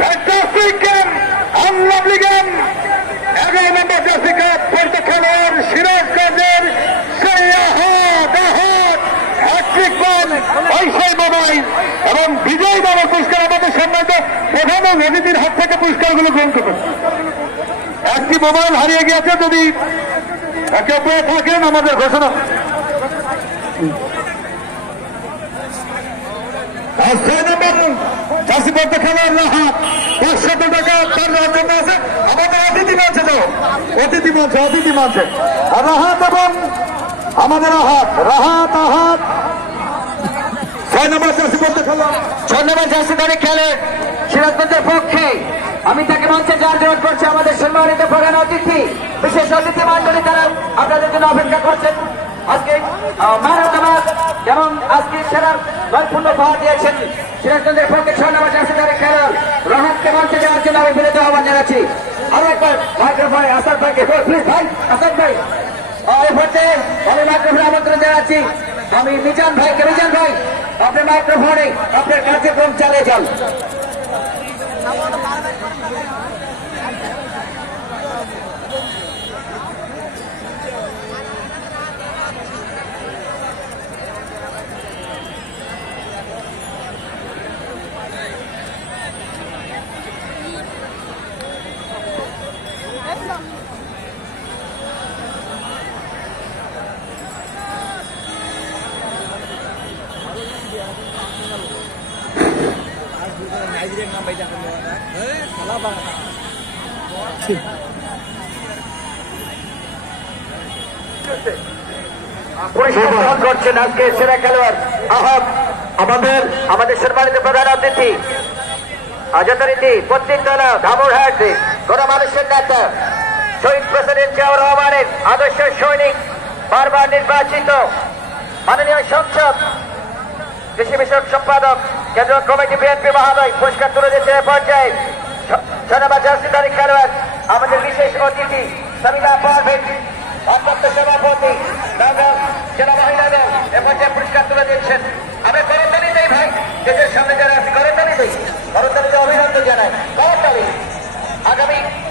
fantastic game, unlovely game. 11 নম্বর jersey cup পর্দা খেলোয়াড় সিরাজগঞ্জের সেই হ্যাট্রিক পান ঐশী মোবাইল এবং বিজয় বাবা পুরস্কার আমাদের সম্মানিত প্রধান অতিথির হাত থেকে পুরস্কারগুলো গ্রহণ করবেন। একটি মোবাইল হারিয়ে গিয়েছে, যদি একে পেয়ে থাকেন আমাদের ঘোষণা। জার্সি পর্দা খেলোয়াড় রাহাত 500 টাকা তার জন্য আছে আমাদের অতিথি মঞ্চে। তো অতিথি মঞ্চে রাহাত এবং আমাদের রাহাত 6 নম্বর জার্সি পর্দা খেলোয়াড় 6 নম্বর জার্সি ধরে খেলে সিরাজগঞ্জের পক্ষে। আমি তাকে মঞ্চে জানান করছি আমাদের সম্মানিত প্রধান অতিথি, বিশেষ অতিথি মন্ডলী, তারা আপনাদের জন্য অপেক্ষা করছেন। আজকে যেমন আজকে সেরা নৈপুণ্য পাওয়া দিয়েছেন সিরাজগঞ্জের পক্ষে 6 নম্বর জার্সি ধরে খেলোয়াড় রাহাতকে মঞ্চে যাওয়ার জন্য আমি বিনীত আহ্বান জানাচ্ছি। আরো একবার মাইক্রোফোন আসাদ ভাইকে, প্লিজ ভাই আসাদ ভাই, এই পর্যায়ে আমি মাইক্রোফোনে আমন্ত্রণ জানাচ্ছি আমি মিজান ভাই আপনি মাইক্রোফোনে আপনার কার্যক্রম চালিয়ে যান। পরিষ্কার করছেন আজকে সেরা খেলোয়াড় আমাদের সম্মানিত প্রধান অতিথি যথারীতি পত্রিকতলা ধামুরহাট গণমানুষের নেতা শহীদ প্রেসিডেন্ট জিয়াউর রহমানের আদর্শ সৈনিক, বারবার নির্বাচিত মাননীয় সংসদ কৃষি বিষয়ক সম্পাদক কেন্দ্রীয় কমিটি বিএনপি মহোদয় পুরস্কার তুলে দিচ্ছে। এ পর্যায়ে 6 নম্বর জার্সিধারী খেলোয়াড় আমাদের বিশেষ অতিথি সামিনা পারভীন, ভারপ্রাপ্ত সভাপতি জেলা মহিলা দল, এ পর্যায়ে পুরস্কার তুলে দিচ্ছেন। আমি করতালি দেই ভাই, দেশের সামনে যারা আছে করতালি দেই, করতালি অভিনন্দন জানাই, করতালি। আগামী